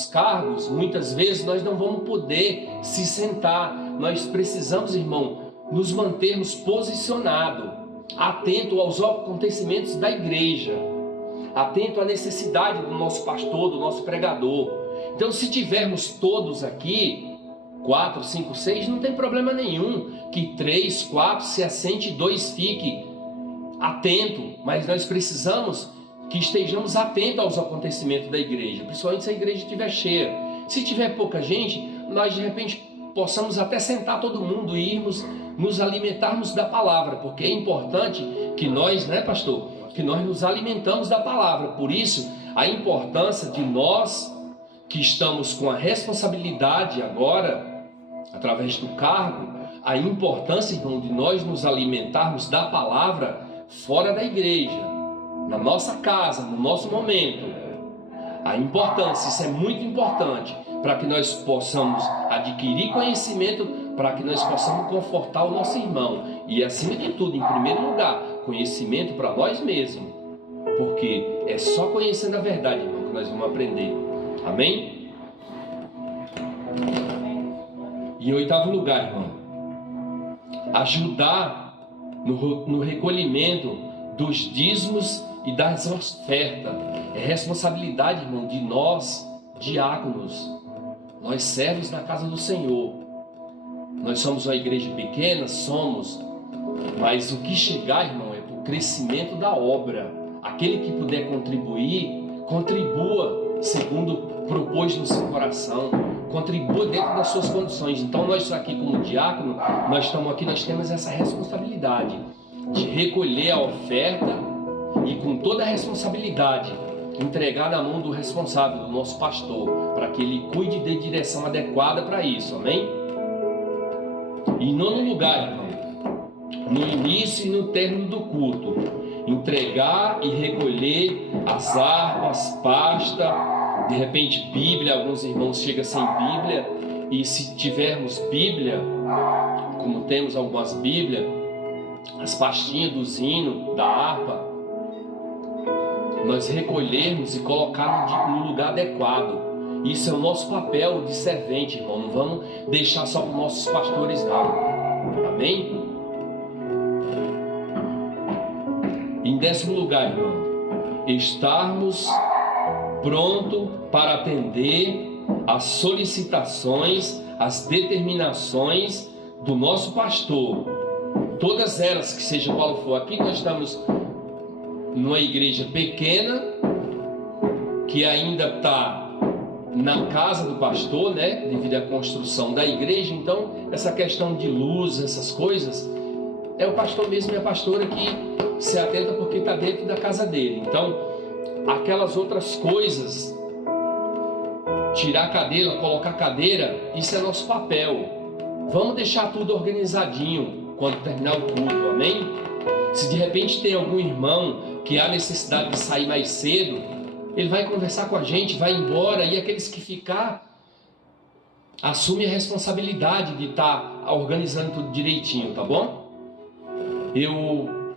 nossos cargos, muitas vezes nós não vamos poder se sentar. Nós precisamos, irmão, nos mantermos posicionados, atento aos acontecimentos da igreja, atento à necessidade do nosso pastor, do nosso pregador. Então, se tivermos todos aqui, 4, 5, 6, não tem problema nenhum que 3, 4 se assente e 2 fique atento, mas nós precisamos que estejamos atentos aos acontecimentos da igreja, principalmente se a igreja estiver cheia. Se tiver pouca gente, nós de repente possamos até sentar todo mundo e irmos nos alimentarmos da palavra, porque é importante que nós, né, pastor, que nós nos alimentamos da palavra. Por isso, a importância de nós que estamos com a responsabilidade agora, através do cargo, a importância, irmão, de nós nos alimentarmos da palavra fora da igreja, na nossa casa, no nosso momento. A importância, isso é muito importante, para que nós possamos adquirir conhecimento, para que nós possamos confortar o nosso irmão. E acima de tudo, em primeiro lugar, conhecimento para nós mesmos. Porque é só conhecendo a verdade, irmão, que nós vamos aprender. Amém? E em 8º lugar, irmão, ajudar no recolhimento dos dízimos e das ofertas. É responsabilidade, irmão, de nós, diáconos, nós servos da casa do Senhor. Nós somos uma igreja pequena, somos, mas o que chegar, irmão, é para o crescimento da obra. Aquele que puder contribuir, contribua segundo propôs no seu coração, contribua dentro das suas condições. Então nós aqui como diácono, nós estamos aqui, nós temos essa responsabilidade de recolher a oferta e com toda a responsabilidade entregar na mão do responsável, do nosso pastor, para que ele cuide de direção adequada para isso, amém? E em 9º lugar, irmão, no início e no término do culto, entregar e recolher as armas, pasta, de repente Bíblia. Alguns irmãos chegam sem Bíblia, e se tivermos Bíblia, como temos algumas Bíblias, as pastinhas do hino, da harpa, nós recolhermos e colocarmos no lugar adequado. Isso é o nosso papel de servente, irmão. Não vamos deixar só para os nossos pastores, não. Amém? Em 10º lugar, irmão, estarmos prontos para atender às solicitações, às determinações do nosso pastor. Todas elas, que seja qual for. Aqui nós estamos numa igreja pequena, que ainda está na casa do pastor, né, devido à construção da igreja. Então, essa questão de luz, essas coisas, é o pastor mesmo e a pastora que se atenta, porque está dentro da casa dele. Então, aquelas outras coisas, tirar a cadeira, colocar a cadeira, isso é nosso papel. Vamos deixar tudo organizadinho quando terminar o culto, amém? Se de repente tem algum irmão que há necessidade de sair mais cedo, ele vai conversar com a gente, vai embora, e aqueles que ficar, assume a responsabilidade de estar organizando tudo direitinho, tá bom? Eu,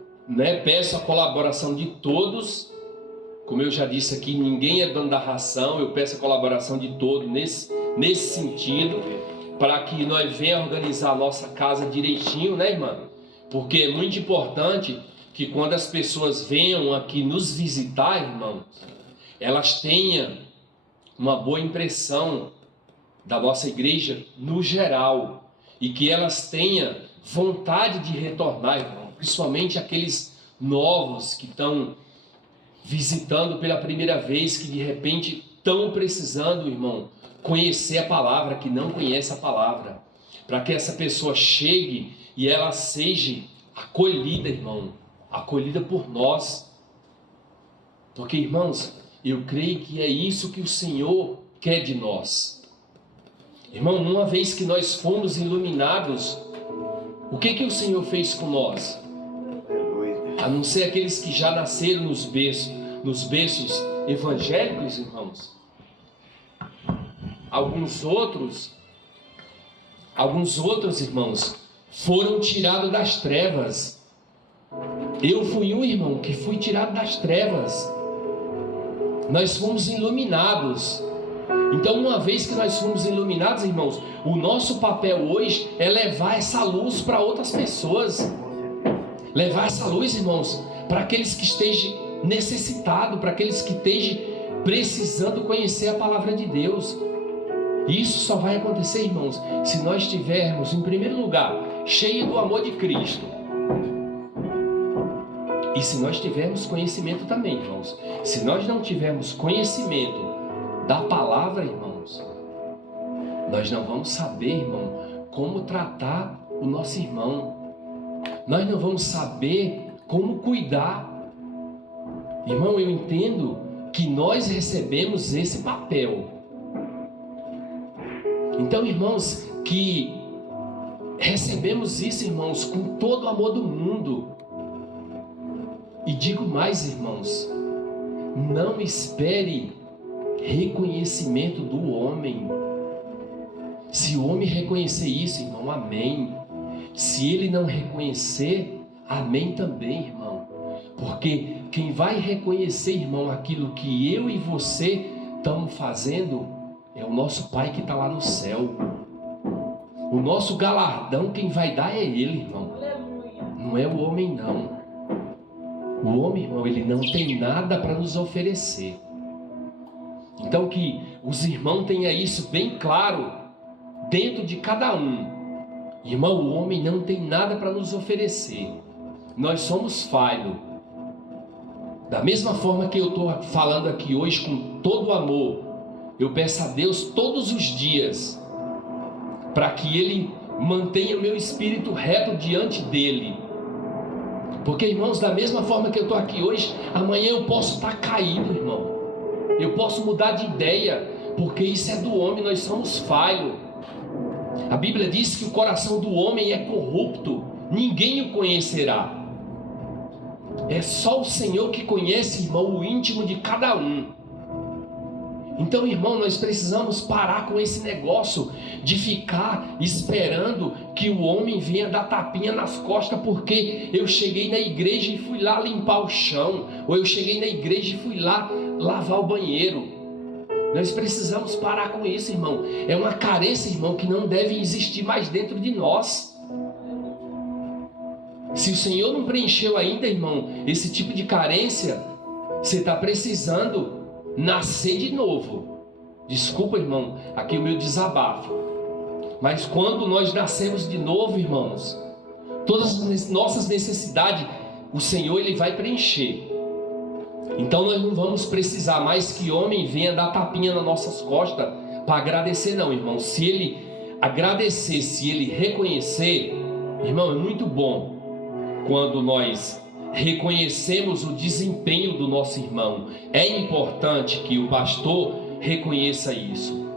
peço a colaboração de todos. Como eu já disse aqui, ninguém é dono da ração. Eu peço a colaboração de todos nesse sentido, para que nós venhamos organizar a nossa casa direitinho, né, irmã? Porque é muito importante que quando as pessoas venham aqui nos visitar, irmão, elas tenham uma boa impressão da nossa igreja no geral, e que elas tenham vontade de retornar, irmão, principalmente aqueles novos que estão visitando pela primeira vez, que de repente estão precisando, irmão, conhecer a palavra, que não conhece a palavra, para que essa pessoa chegue e ela seja acolhida, irmão, acolhida por nós. Porque, irmãos, eu creio que é isso que o Senhor quer de nós. Irmão, uma vez que nós fomos iluminados, o que o Senhor fez com nós? A não ser aqueles que já nasceram nos berços evangélicos, irmãos. Alguns outros, irmãos, foram tirados das trevas. Eu fui um irmão que fui tirado das trevas. Nós fomos iluminados. Então, uma vez que nós fomos iluminados, irmãos, o nosso papel hoje é levar essa luz para outras pessoas. Levar essa luz, irmãos, para aqueles que estejam necessitados, para aqueles que estejam precisando conhecer a palavra de Deus. Isso só vai acontecer, irmãos, se nós estivermos, em primeiro lugar, cheios do amor de Cristo. E se nós tivermos conhecimento também, irmãos. Se nós não tivermos conhecimento da palavra, irmãos, nós não vamos saber, irmão, como tratar o nosso irmão. Nós não vamos saber como cuidar. Irmão, eu entendo que nós recebemos esse papel. Então, irmãos, que recebemos isso, irmãos, com todo o amor do mundo. E digo mais, irmãos, não espere reconhecimento do homem. Se o homem reconhecer isso, irmão, amém. Se ele não reconhecer, amém também, irmão. Porque quem vai reconhecer, irmão, aquilo que eu e você estamos fazendo é o nosso Pai que está lá no céu. O nosso galardão, quem vai dar é Ele, irmão. Não é o homem, não. O homem, irmão, ele não tem nada para nos oferecer. Então que os irmãos tenham isso bem claro dentro de cada um. Irmão, o homem não tem nada para nos oferecer. Nós somos falhos. Da mesma forma que eu estou falando aqui hoje com todo o amor, eu peço a Deus todos os dias para que Ele mantenha o meu espírito reto diante dEle. Porque, irmãos, da mesma forma que eu estou aqui hoje, amanhã eu posso estar caído, irmão. Eu posso mudar de ideia, porque isso é do homem, nós somos falhos. A Bíblia diz que o coração do homem é corrupto, ninguém o conhecerá. É só o Senhor que conhece, irmão, o íntimo de cada um. Então, irmão, nós precisamos parar com esse negócio de ficar esperando que o homem venha dar tapinha nas costas porque eu cheguei na igreja e fui lá limpar o chão, ou eu cheguei na igreja e fui lá lavar o banheiro. Nós precisamos parar com isso, irmão. É uma carência, irmão, que não deve existir mais dentro de nós. Se o Senhor não preencheu ainda, irmão, esse tipo de carência, você está precisando nascer de novo. Desculpa, irmão, aqui o meu desabafo. Mas quando nós nascemos de novo, irmãos, todas as nossas necessidades, o Senhor ele vai preencher. Então nós não vamos precisar mais que homem venha dar tapinha nas nossas costas para agradecer, não, irmão. Se ele agradecer, se ele reconhecer, irmão, é muito bom quando nós reconhecemos o desempenho do nosso irmão. É importante que o pastor reconheça isso,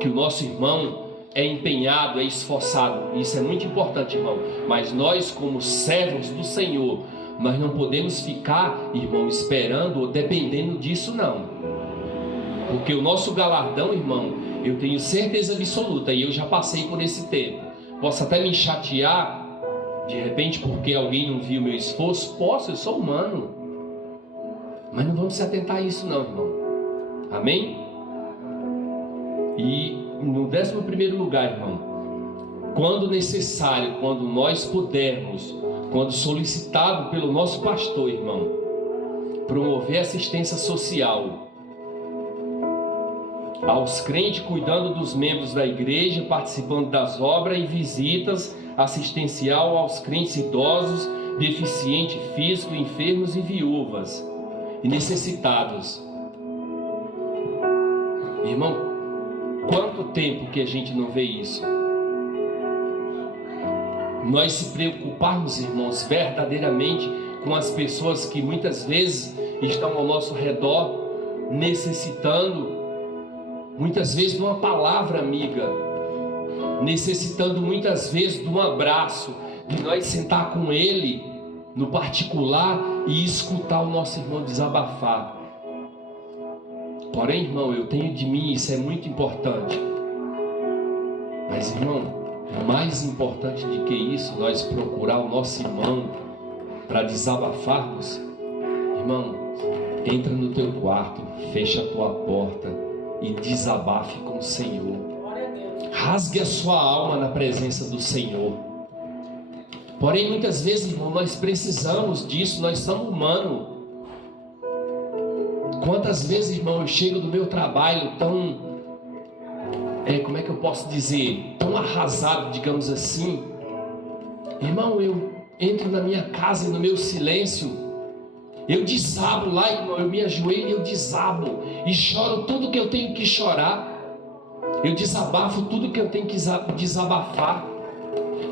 que o nosso irmão é empenhado, é esforçado. Isso é muito importante, irmão. Mas nós, como servos do Senhor, nós não podemos ficar, irmão, esperando ou dependendo disso, não. Porque o nosso galardão, irmão, eu tenho certeza absoluta, e eu já passei por esse tempo. Posso até me chatear de repente porque alguém não viu meu esforço. Posso, eu sou humano. Mas não vamos se atentar a isso não, irmão. Amém? E no 11º lugar, irmão, quando necessário, quando nós pudermos, quando solicitado pelo nosso pastor, irmão, promover assistência social aos crentes, cuidando dos membros da igreja, participando das obras e visitas assistencial aos crentes idosos, deficientes físico, enfermos e viúvas e necessitados. Irmão, quanto tempo que a gente não vê isso? Nós se preocuparmos, irmãos, verdadeiramente com as pessoas que muitas vezes estão ao nosso redor, necessitando muitas vezes de uma palavra amiga, necessitando muitas vezes de um abraço, de nós sentar com ele no particular e escutar o nosso irmão desabafar. Porém, irmão, eu tenho de mim, isso é muito importante. Mas, irmão, mais importante do que isso, nós procurar o nosso irmão para desabafarmos, irmão, entra no teu quarto, fecha a tua porta e desabafe com o Senhor. Rasgue a sua alma na presença do Senhor. Porém, muitas vezes, irmão, nós precisamos disso, nós somos humanos. Quantas vezes, irmão, eu chego do meu trabalho tão, como é que eu posso dizer, tão arrasado, digamos assim. Irmão, eu entro na minha casa e no meu silêncio, eu desabo lá, irmão, eu me ajoelho e eu desabo, e choro tudo que eu tenho que chorar, eu desabafo tudo que eu tenho que desabafar,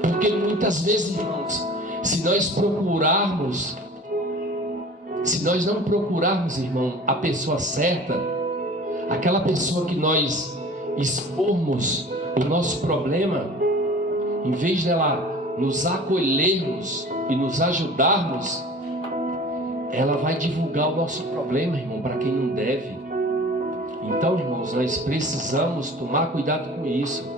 porque muitas vezes, irmãos, se nós não procurarmos, irmão, a pessoa certa, aquela pessoa que nós expormos o nosso problema, em vez dela nos acolhermos e nos ajudarmos, ela vai divulgar o nosso problema, irmão, para quem não deve. Então, irmãos, nós precisamos tomar cuidado com isso.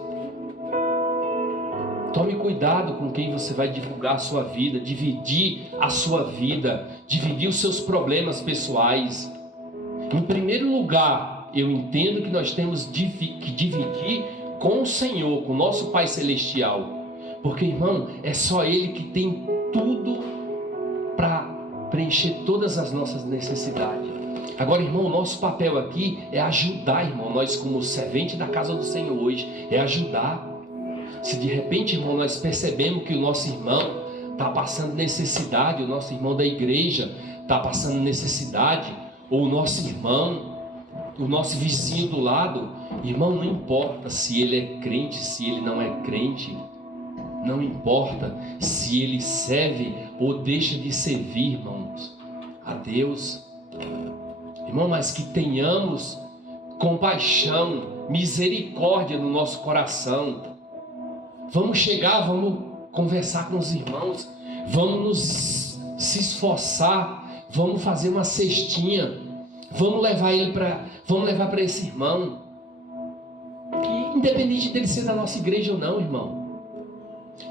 Tome cuidado com quem você vai divulgar a sua vida, dividir a sua vida, dividir os seus problemas pessoais. Em primeiro lugar, eu entendo que nós temos que dividir com o Senhor, com o nosso Pai Celestial. Porque, irmão, é só Ele que tem tudo para preencher todas as nossas necessidades. Agora, irmão, o nosso papel aqui é ajudar, irmão. Nós, como servente da casa do Senhor hoje, é ajudar. Se de repente, irmão, nós percebemos que o nosso irmão está passando necessidade, o nosso irmão da igreja está passando necessidade, ou o nosso irmão, o nosso vizinho do lado, irmão, não importa se ele é crente, se ele não é crente, não importa se ele serve ou deixa de servir, irmãos, a Deus, irmão, mas que tenhamos compaixão, misericórdia no nosso coração. Vamos chegar, vamos conversar com os irmãos, vamos se esforçar, vamos fazer uma cestinha, vamos levar para esse irmão, que independente dele ser da nossa igreja ou não, irmão,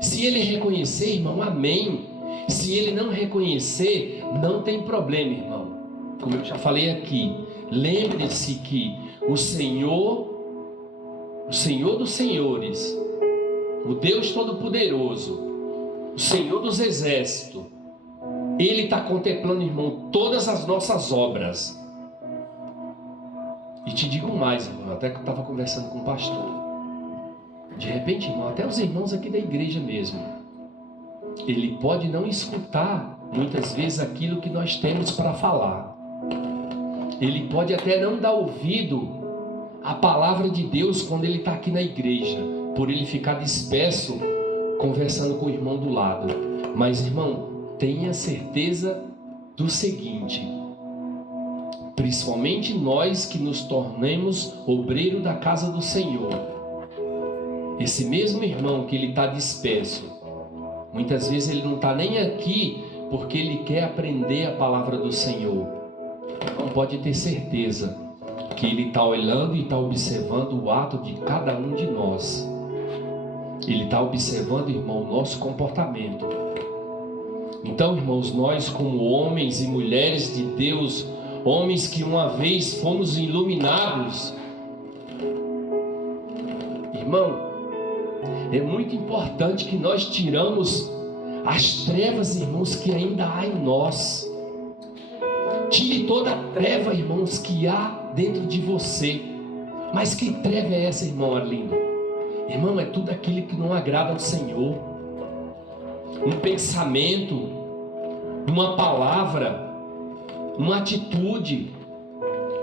se ele reconhecer, irmão, amém. Se ele não reconhecer, não tem problema, irmão. Como eu já falei aqui, lembre-se que o Senhor dos senhores, o Deus Todo-Poderoso, o Senhor dos Exércitos, Ele está contemplando, irmão, todas as nossas obras. E te digo mais, irmão, até que eu estava conversando com o pastor. De repente, irmão, até os irmãos aqui da igreja mesmo, ele pode não escutar muitas vezes aquilo que nós temos para falar. Ele pode até não dar ouvido à palavra de Deus quando ele está aqui na igreja, por ele ficar disperso conversando com o irmão do lado. Mas, irmão, tenha certeza do seguinte: principalmente nós que nos tornemos obreiro da casa do Senhor, esse mesmo irmão que ele está disperso, muitas vezes ele não está nem aqui porque ele quer aprender a palavra do Senhor. Não pode ter certeza que ele está olhando e está observando o ato de cada um de nós. Ele está observando, irmão, o nosso comportamento. Então, irmãos, nós como homens e mulheres de Deus, homens que uma vez fomos iluminados, irmão, é muito importante que nós tiramos as trevas, irmãos, que ainda há em nós. Tire toda a treva, irmãos, que há dentro de você. Mas que treva é essa, irmão Arlindo? Irmão, é tudo aquilo que não agrada ao Senhor. Um pensamento, uma palavra, uma atitude,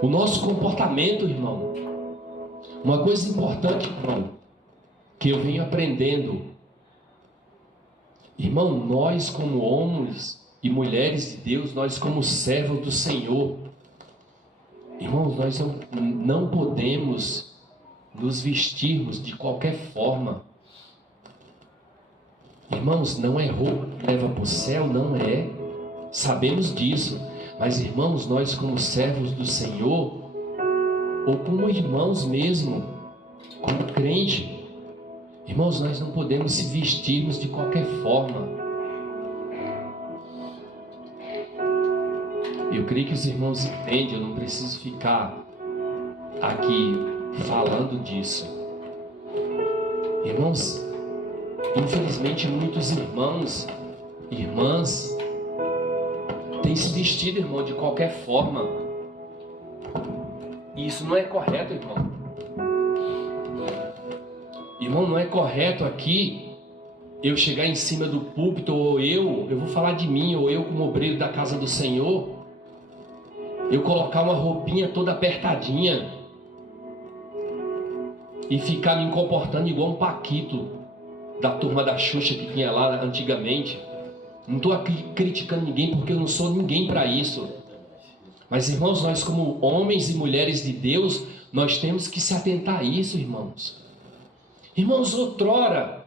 o nosso comportamento, irmão. Uma coisa importante, irmão, que eu venho aprendendo. Irmão, nós como homens e mulheres de Deus, nós como servos do Senhor, irmãos, nós não podemos nos vestirmos de qualquer forma. Irmãos, não é roupa que leva para o céu, não é. Sabemos disso. Mas, irmãos, nós como servos do Senhor, ou como irmãos mesmo, como crente, irmãos, nós não podemos se vestirmos de qualquer forma. Eu creio que os irmãos entendem, eu não preciso ficar aqui falando disso. Irmãos, infelizmente muitos irmãos, irmãs, têm se vestido, irmão, de qualquer forma. E isso não é correto, irmão. Irmão, não é correto aqui eu chegar em cima do púlpito, ou eu vou falar de mim, ou eu como obreiro da casa do Senhor, eu colocar uma roupinha toda apertadinha e ficar me comportando igual um Paquito da turma da Xuxa que tinha lá antigamente. Não estou aqui criticando ninguém, porque eu não sou ninguém para isso. Mas, irmãos, nós como homens e mulheres de Deus, nós temos que se atentar a isso, irmãos. Irmãos, outrora,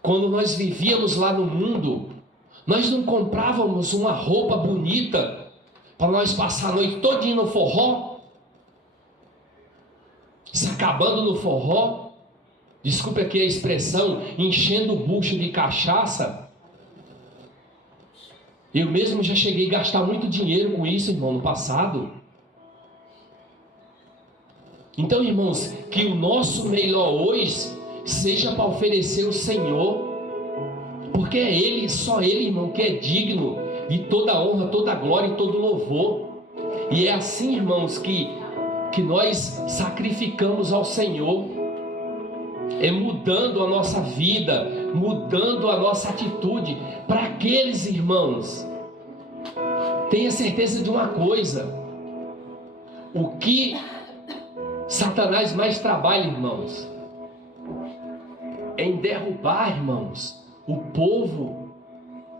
quando nós vivíamos lá no mundo, nós não comprávamos uma roupa bonita para nós passar a noite todinha no forró, se acabando no forró, desculpe aqui a expressão, enchendo o bucho de cachaça. Eu mesmo já cheguei a gastar muito dinheiro com isso, irmão, no passado. Então, irmãos, que o nosso melhor hoje seja para oferecer o Senhor, porque é Ele, só Ele, irmão, que é digno de toda honra, toda glória e todo louvor. E é assim, irmãos, que nós sacrificamos ao Senhor, é mudando a nossa vida, mudando a nossa atitude. Para aqueles irmãos, tenha certeza de uma coisa: o que Satanás mais trabalha, irmãos, é em derrubar, irmãos, o povo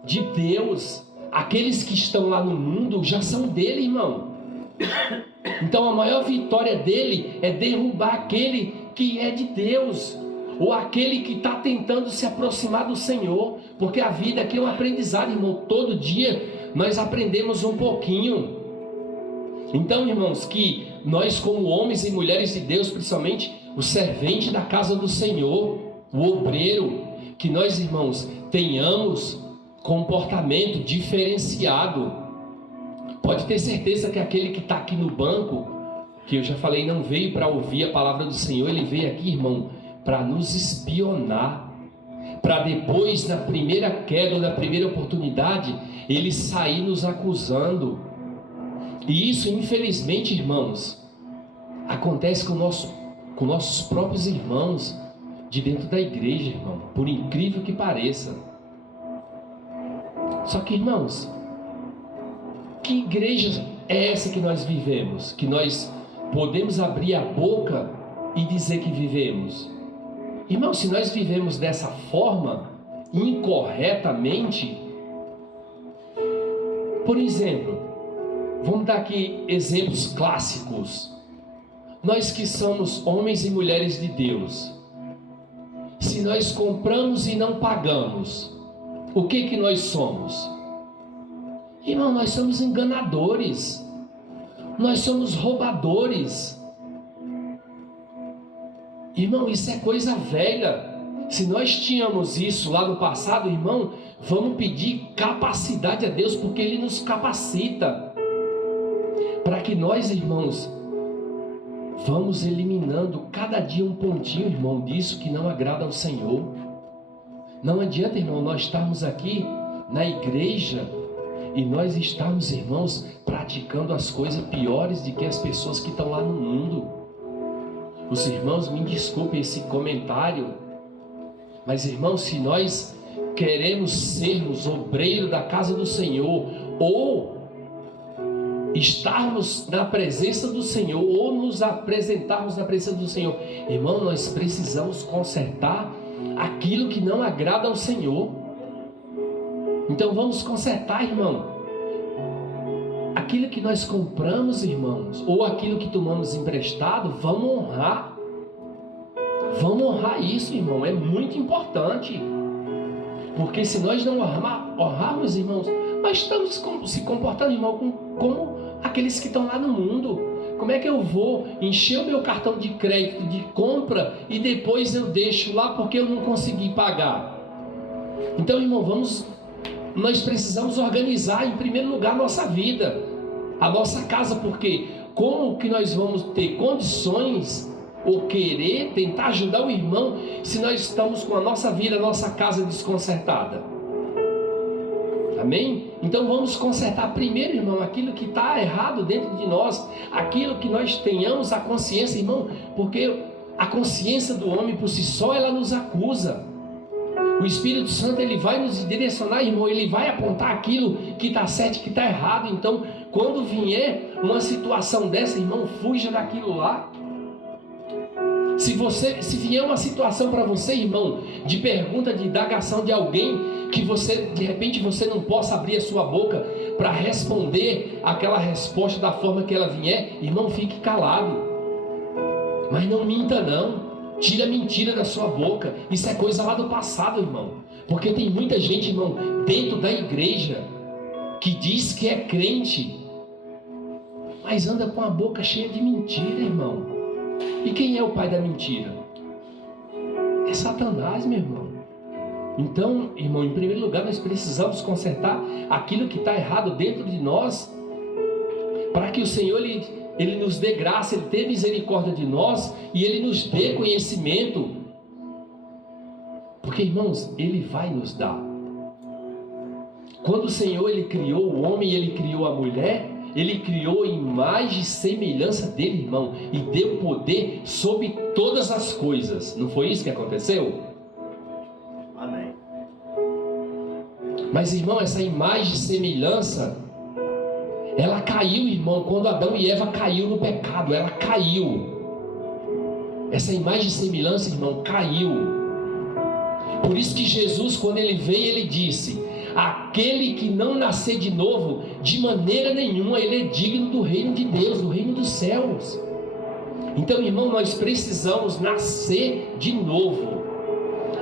de Deus. Aqueles que estão lá no mundo já são dele, irmão. Então a maior vitória dele é derrubar aquele que é de Deus, ou aquele que está tentando se aproximar do Senhor, porque a vida aqui é um aprendizado, irmão. Todo dia nós aprendemos um pouquinho. Então, irmãos, que nós como homens e mulheres de Deus, principalmente o servente da casa do Senhor, o obreiro, que nós, irmãos, tenhamos comportamento diferenciado. Pode ter certeza que aquele que está aqui no banco, que eu já falei, não veio para ouvir a palavra do Senhor, ele veio aqui, irmão, para nos espionar, para depois, na primeira queda ou na primeira oportunidade, ele sair nos acusando. E isso, infelizmente, irmãos, acontece com nossos próprios irmãos de dentro da igreja, irmão, por incrível que pareça. Só que, irmãos, que igreja é essa que nós vivemos? Que nós podemos abrir a boca e dizer que vivemos? Irmãos, se nós vivemos dessa forma, incorretamente, por exemplo, vamos dar aqui exemplos clássicos. Nós que somos homens e mulheres de Deus, se nós compramos e não pagamos, o que nós somos? Irmão, nós somos enganadores, nós somos roubadores. Irmão, isso é coisa velha. Se nós tínhamos isso lá no passado, irmão, vamos pedir capacidade a Deus, porque Ele nos capacita, para que nós, irmãos, vamos eliminando cada dia um pontinho, irmão, disso que não agrada ao Senhor. Não adianta, irmão, nós estarmos aqui na igreja e nós estamos, irmãos, praticando as coisas piores do que as pessoas que estão lá no mundo. Os irmãos me desculpem esse comentário, mas, irmãos, se nós queremos sermos obreiro da casa do Senhor, ou estarmos na presença do Senhor, ou nos apresentarmos na presença do Senhor, irmão, nós precisamos consertar aquilo que não agrada ao Senhor. Então vamos consertar, irmão, aquilo que nós compramos, irmãos, ou aquilo que tomamos emprestado. Vamos honrar isso, irmão, é muito importante, porque se nós não honrarmos, irmãos, nós estamos se comportando, irmão, como aqueles que estão lá no mundo. Como é que eu vou encher o meu cartão de crédito de compra e depois eu deixo lá porque eu não consegui pagar? Então, irmão, nós precisamos organizar em primeiro lugar a nossa vida. a nossa casa, porque como que nós vamos ter condições ou querer tentar ajudar o irmão se nós estamos com a nossa vida, a nossa casa desconcertada? Amém? Então vamos consertar primeiro, irmão, aquilo que está errado dentro de nós, aquilo que nós tenhamos a consciência, irmão, porque a consciência do homem por si só, ela nos acusa. O Espírito Santo, ele vai nos direcionar, irmão, ele vai apontar aquilo que está certo e que está errado. Então, quando vier uma situação dessa, irmão, fuja daquilo lá. Se vier uma situação para você, irmão, de pergunta, de indagação de alguém, que você, de repente, você não possa abrir a sua boca para responder aquela resposta da forma que ela vier, irmão, fique calado. Mas não minta não. Tira a mentira da sua boca. Isso é coisa lá do passado, irmão. Porque tem muita gente, irmão, dentro da igreja, que diz que é crente, mas anda com a boca cheia de mentira, irmão. E quem é o pai da mentira? É Satanás, meu irmão. Então, irmão, em primeiro lugar, nós precisamos consertar aquilo que está errado dentro de nós, para que o Senhor, Ele nos dê graça, Ele dê misericórdia de nós, e Ele nos dê conhecimento. Porque, irmãos, Ele vai nos dar. Quando o Senhor, Ele criou o homem e Ele criou a mulher, Ele criou em imagem e semelhança dele, irmão, e deu poder sobre todas as coisas. Não foi isso que aconteceu? Amém. Mas, irmão, essa imagem e semelhança, ela caiu, irmão, quando Adão e Eva caiu no pecado. Ela caiu. Essa imagem e semelhança, irmão, caiu. Por isso que Jesus, quando Ele veio, Ele disse: aquele que não nascer de novo, de maneira nenhuma ele é digno do reino de Deus, do reino dos céus. Então, irmão, nós precisamos nascer de novo.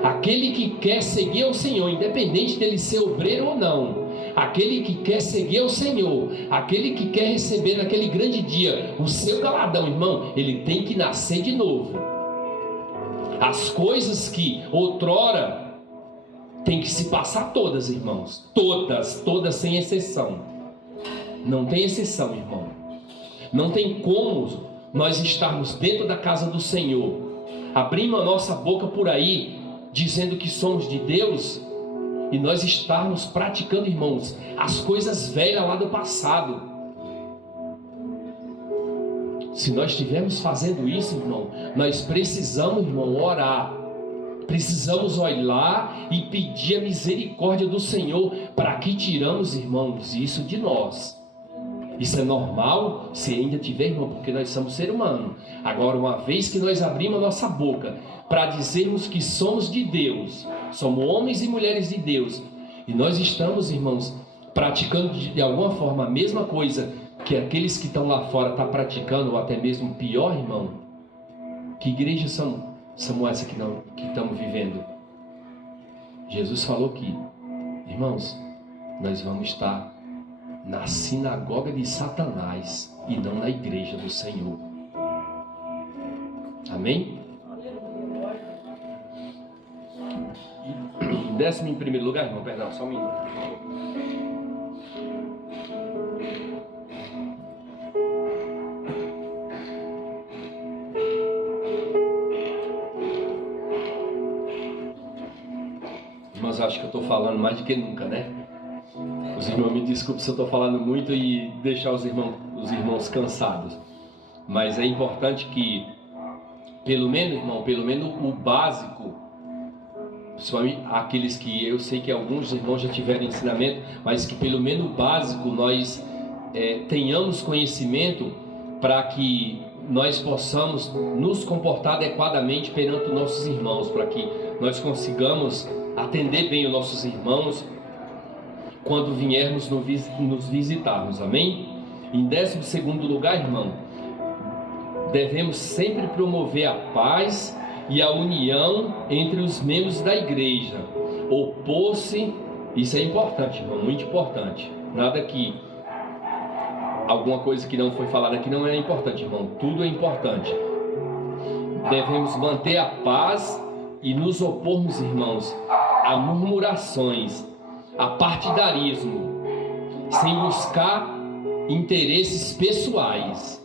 Aquele que quer seguir ao Senhor, independente dele ser obreiro ou não, aquele que quer seguir ao Senhor, aquele que quer receber naquele grande dia o seu galardão, irmão, ele tem que nascer de novo. As coisas que outrora tem que se passar todas, irmãos. Todas sem exceção. Não tem exceção, irmão. Não tem como nós estarmos dentro da casa do Senhor, abrindo a nossa boca por aí, dizendo que somos de Deus, e nós estarmos praticando, irmãos, as coisas velhas lá do passado. Se nós estivermos fazendo isso, irmão, nós precisamos, irmão, orar. Precisamos olhar e pedir a misericórdia do Senhor, para que tiramos, irmãos, isso de nós. Isso é normal se ainda tiver, irmão, porque nós somos seres humanos. Agora, uma vez que nós abrimos a nossa boca para dizermos que somos de Deus, somos homens e mulheres de Deus, e nós estamos, irmãos, praticando de alguma forma a mesma coisa que aqueles que estão lá fora estão praticando, ou até mesmo pior, irmão, que igrejas são essa que estamos vivendo? Jesus falou que, irmãos, nós vamos estar na sinagoga de Satanás e não na igreja do Senhor. Amém? E décimo em primeiro lugar, irmão, perdão, só um minuto. Irmãos, eu acho que eu estou falando mais do que nunca, né? Os irmãos me desculpem se eu estou falando muito e deixar os irmãos cansados. Mas é importante que, pelo menos, irmão, pelo menos o básico, principalmente aqueles que eu sei que alguns irmãos já tiveram ensinamento, mas que pelo menos o básico nós tenhamos conhecimento, para que nós possamos nos comportar adequadamente perante os nossos irmãos, para que nós consigamos atender bem os nossos irmãos quando viermos nos visitarmos, amém? Em 12º lugar, irmão, devemos sempre promover a paz e a união entre os membros da igreja. Opor-se, isso é importante, irmão, muito importante. Nada que alguma coisa que não foi falada aqui não é importante, irmão, tudo é importante. Devemos manter a paz e nos opormos, irmãos, a murmurações, a partidarismo, sem buscar interesses pessoais.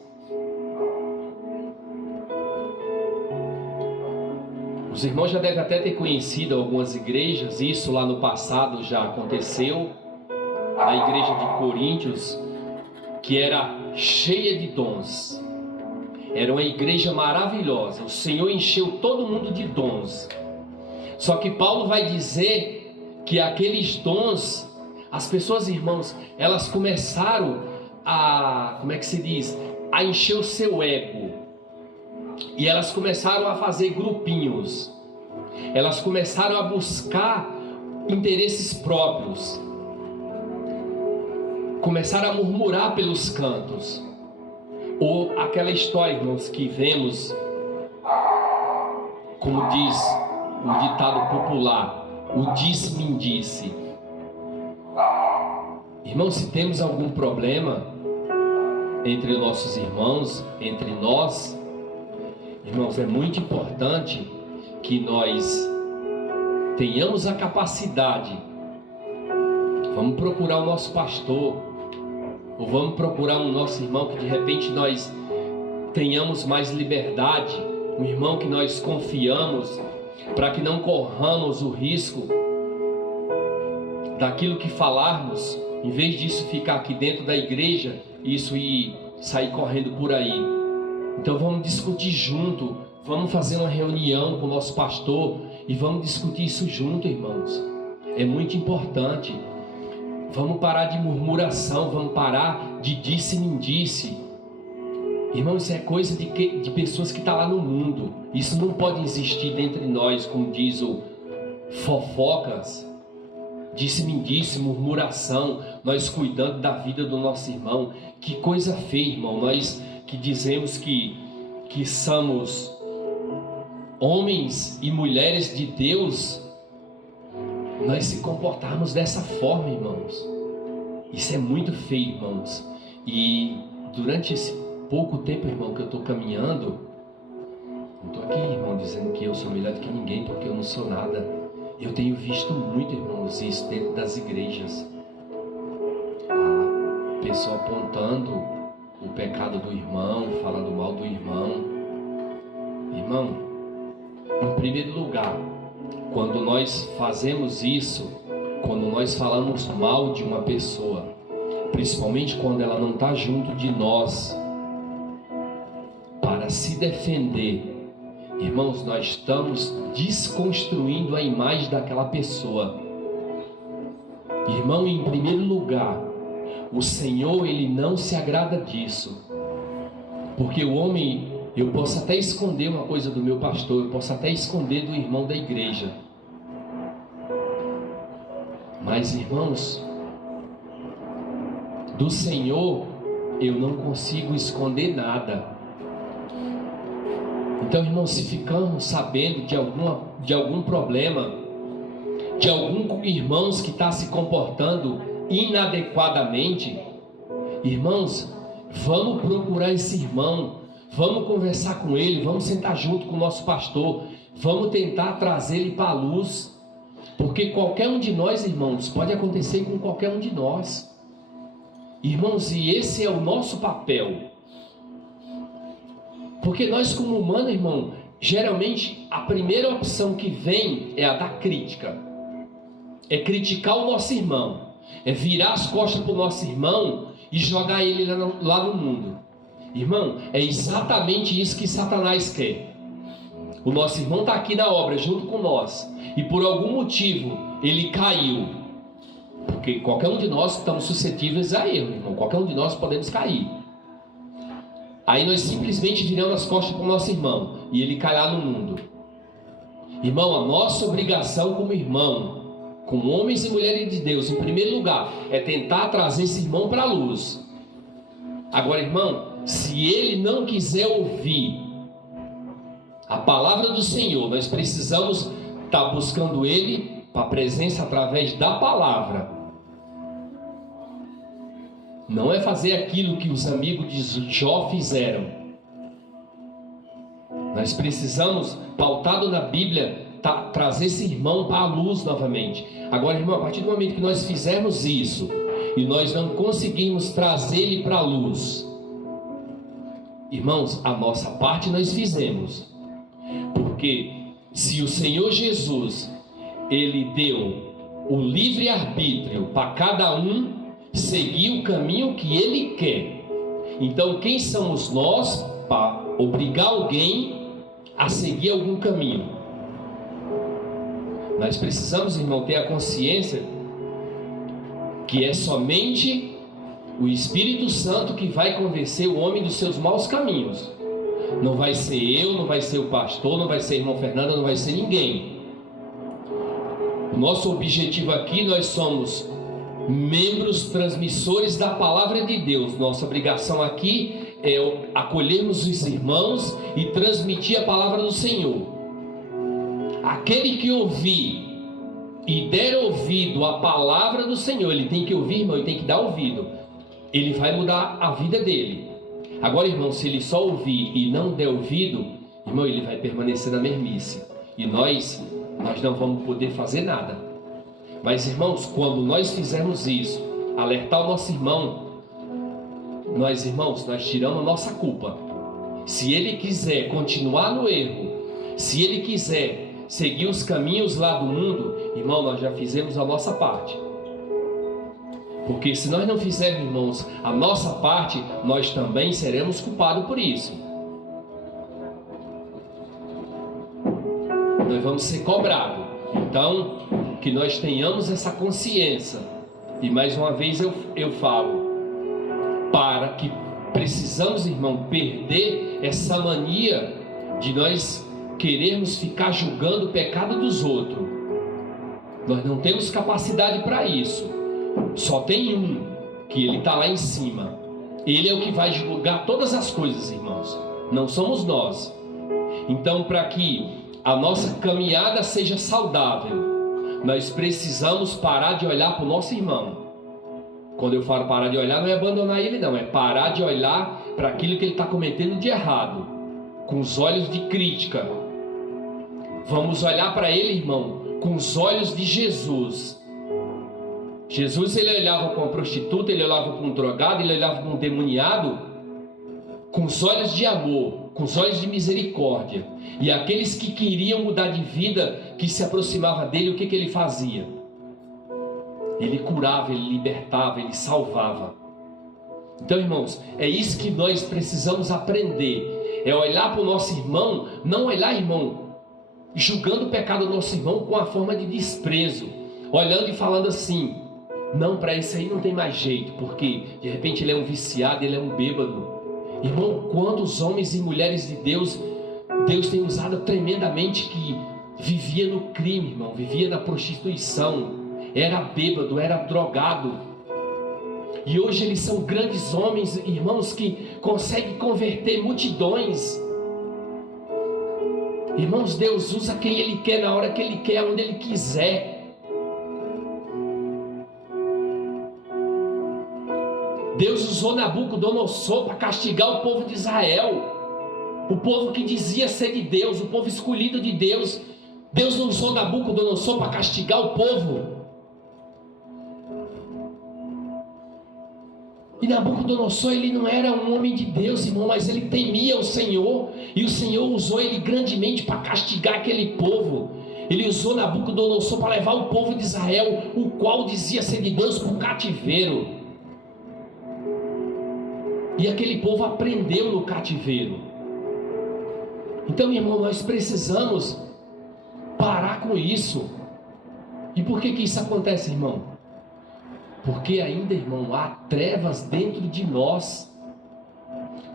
Os irmãos já devem até ter conhecido algumas igrejas, isso lá no passado já aconteceu, na igreja de Coríntios, que era cheia de dons. Era uma igreja maravilhosa, o Senhor encheu todo mundo de dons. Só que Paulo vai dizer que aqueles dons, as pessoas, irmãos, elas começaram a, a encher o seu ego. E elas começaram a fazer grupinhos. Elas começaram a buscar interesses próprios. Começaram a murmurar pelos cantos. Ou aquela história, irmãos, que vemos, como diz o ditado popular, o disse-me-disse. Irmãos, se temos algum problema entre nossos irmãos, entre nós, irmãos, é muito importante que nós tenhamos a capacidade. Vamos procurar o nosso pastor, ou vamos procurar um nosso irmão que de repente nós tenhamos mais liberdade, um irmão que nós confiamos, para que não corramos o risco daquilo que falarmos, em vez disso ficar aqui dentro da igreja, isso e sair correndo por aí. Então vamos discutir junto, vamos fazer uma reunião com o nosso pastor e vamos discutir isso junto, irmãos. É muito importante. Vamos parar de murmuração, vamos parar de disse-me-disse. Irmãos, isso é coisa de pessoas que estão lá no mundo. Isso não pode existir dentre nós, como diz o fofocas, disse-me-disse, murmuração, nós cuidando da vida do nosso irmão. Que coisa feia, irmão, nós que dizemos que somos homens e mulheres de Deus, nós se comportarmos dessa forma, irmãos. Isso é muito feio, irmãos. E durante esse pouco tempo, irmão, que eu estou caminhando, não estou aqui, irmão, dizendo que eu sou melhor do que ninguém, porque eu não sou nada. Eu tenho visto muito, irmãos, isso dentro das igrejas. A pessoa apontando o pecado do irmão, falando mal do irmão. Irmão, em primeiro lugar, quando nós fazemos isso, quando nós falamos mal de uma pessoa, principalmente quando ela não está junto de nós, para se defender, irmãos, nós estamos desconstruindo a imagem daquela pessoa. Irmão, em primeiro lugar, o Senhor, Ele não se agrada disso. Porque o homem, eu posso até esconder uma coisa do meu pastor, eu posso até esconder do irmão da igreja. Mas, irmãos, do Senhor, eu não consigo esconder nada. Então, irmãos, se ficamos sabendo de algum problema, de algum irmão que está se comportando inadequadamente, irmãos, vamos procurar esse irmão, vamos conversar com ele, vamos sentar junto com o nosso pastor, vamos tentar trazer ele para a luz, porque qualquer um de nós, irmãos, pode acontecer com qualquer um de nós, irmãos, e esse é o nosso papel. Porque nós, como humanos, irmão, geralmente a primeira opção que vem é a da crítica. É criticar o nosso irmão. É virar as costas para o nosso irmão e jogar ele lá no mundo. Irmão, é exatamente isso que Satanás quer. O nosso irmão está aqui na obra junto com nós. E por algum motivo ele caiu. Porque qualquer um de nós estamos suscetíveis a erro, irmão. Qualquer um de nós podemos cair. Aí nós simplesmente viramos as costas para o nosso irmão e ele cai lá no mundo. Irmão, a nossa obrigação como irmão, como homens e mulheres de Deus, em primeiro lugar, é tentar trazer esse irmão para a luz. Agora, irmão, se ele não quiser ouvir a palavra do Senhor, nós precisamos estar buscando ele para a presença através da palavra. Não é fazer aquilo que os amigos de Jó fizeram. Nós precisamos, pautado na Bíblia, trazer esse irmão para a luz novamente. Agora, irmão, a partir do momento que nós fizermos isso, e nós não conseguimos trazer ele para a luz, irmãos, a nossa parte nós fizemos. Porque se o Senhor Jesus, ele deu o livre-arbítrio para cada um seguir o caminho que ele quer, então quem somos nós para obrigar alguém a seguir algum caminho? Nós precisamos, irmão, ter a consciência que é somente o Espírito Santo que vai convencer o homem dos seus maus caminhos. Não vai ser eu, não vai ser o pastor, não vai ser a irmã Fernanda, não vai ser ninguém. O nosso objetivo aqui, nós somos membros transmissores da palavra de Deus. Nossa obrigação aqui é acolhermos os irmãos e transmitir a palavra do Senhor. Aquele que ouvir e der ouvido à palavra do Senhor, ele tem que ouvir, irmão, ele tem que dar ouvido. Ele vai mudar a vida dele. Agora, irmão, se ele só ouvir e não der ouvido, irmão, ele vai permanecer na mesmice. E nós não vamos poder fazer nada. Mas, irmãos, quando nós fizermos isso, alertar o nosso irmão, nós tiramos a nossa culpa. Se ele quiser continuar no erro, se ele quiser seguir os caminhos lá do mundo, irmão, nós já fizemos a nossa parte. Porque se nós não fizermos, irmãos, a nossa parte, nós também seremos culpados por isso. Nós vamos ser cobrados. Então, que nós tenhamos essa consciência. E mais uma vez eu falo, para que precisamos, irmão, perder essa mania de nós querermos ficar julgando o pecado dos outros. Nós não temos capacidade para isso. Só tem um, que ele está lá em cima. Ele é o que vai julgar todas as coisas, irmãos. Não somos nós. Então, para que a nossa caminhada seja saudável, nós precisamos parar de olhar para o nosso irmão. Quando eu falo parar de olhar, não é abandonar ele não, é parar de olhar para aquilo que ele está cometendo de errado, com os olhos de crítica. Vamos olhar para ele, irmão, com os olhos de Jesus. Jesus, ele olhava para uma prostituta, ele olhava para um drogado, ele olhava para um demoniado com os olhos de amor, com os olhos de misericórdia. E aqueles que queriam mudar de vida, que se aproximavam dele, o que ele fazia? Ele curava, ele libertava, ele salvava. Então, irmãos, é isso que nós precisamos aprender. É olhar para o nosso irmão, não olhar, irmão, julgando o pecado do nosso irmão com a forma de desprezo, olhando e falando assim: não, para isso aí não tem mais jeito, porque de repente ele é um viciado, ele é um bêbado. Irmão, quantos homens e mulheres de Deus tem usado tremendamente, que vivia no crime, irmão, vivia na prostituição, era bêbado, era drogado. E hoje eles são grandes homens, irmãos, que conseguem converter multidões. Irmãos, Deus usa quem Ele quer, na hora que Ele quer, onde Ele quiser. Deus usou Nabucodonosor para castigar o povo de Israel, o povo que dizia ser de Deus, o povo escolhido de Deus. Deus não usou Nabucodonosor para castigar o povo. E Nabucodonosor, ele não era um homem de Deus, irmão, mas ele temia o Senhor, e o Senhor usou ele grandemente para castigar aquele povo. Ele usou Nabucodonosor para levar o povo de Israel, o qual dizia ser de Deus, para o cativeiro. E aquele povo aprendeu no cativeiro. Então, irmão, nós precisamos parar com isso. E por que isso acontece, irmão? Porque ainda, irmão, há trevas dentro de nós.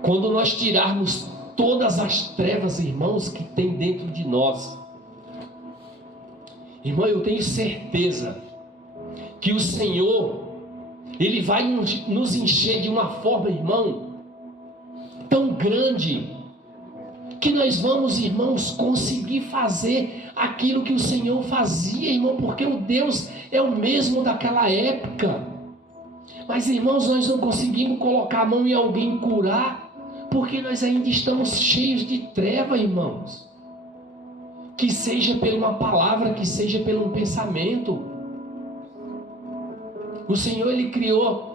Quando nós tirarmos todas as trevas, irmãos, que tem dentro de nós, irmão, eu tenho certeza que o Senhor, Ele vai nos encher de uma forma, irmão, tão grande, que nós vamos, irmãos, conseguir fazer aquilo que o Senhor fazia, irmão, porque o Deus é o mesmo daquela época. Mas, irmãos, nós não conseguimos colocar a mão em alguém e curar, porque nós ainda estamos cheios de treva, irmãos. Que seja por uma palavra, que seja por um pensamento. O Senhor, Ele criou